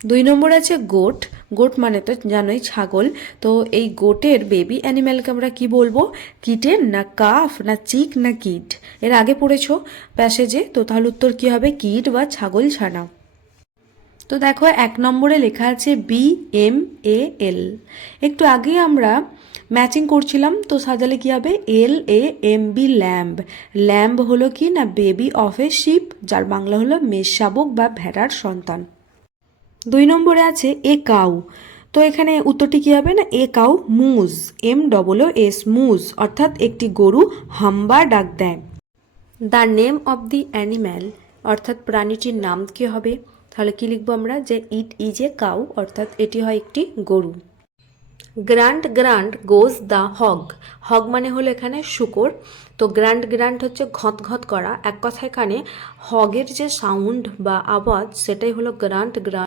দুই নম্বর আছে goat. Goat মানে তো জানোই ছাগল। তো এই গোটের বেবি অ্যানিম্যালকে আমরা কি বলবো? কিটেন না কাফ না চিক না কিড? এর আগে পড়েছো প্যাসেজে, তো তাহলে উত্তর কি হবে? কিড বা ছাগল ছানা। তো দেখো 1 নম্বরে লেখা আছে BMAL। একটু আগে আমরা ম্যাচিং করছিলাম, তো সাজালে কি হবে? LAMB, lamb. ল্যাম্ব হলো কি না বেবি অফ এ শিপ, যার বাংলা হলো মেষ শাবক বা ভেড়ার সন্তান। 2 নম্বরে আছে এ কাউ। তো এখানে উত্তরটি কি হবে না? এ কাউ মুজ, MOOS, মুজ, অর্থাৎ একটি গরু হাম্বা ডাক দেয়। The name of the animal, অর্থাৎ প্রাণীটির নাম কি হবে? তাহলে কি লিখবো আমরা? যে ইট ইজ এ কাউ, অর্থাৎ এটি হয় একটি গরু। Grand grand goes the hog. Hog মানে হলো এখানে শূকর। তো গ্র্যান্ড গ্র্যান্ড হচ্ছে ঘত ঘত করা, এক কথায় এখানে হগের যে সাউন্ড বা আওয়াজ সেটাই হলো গ্র্যান্ড গ্র্যান্ড।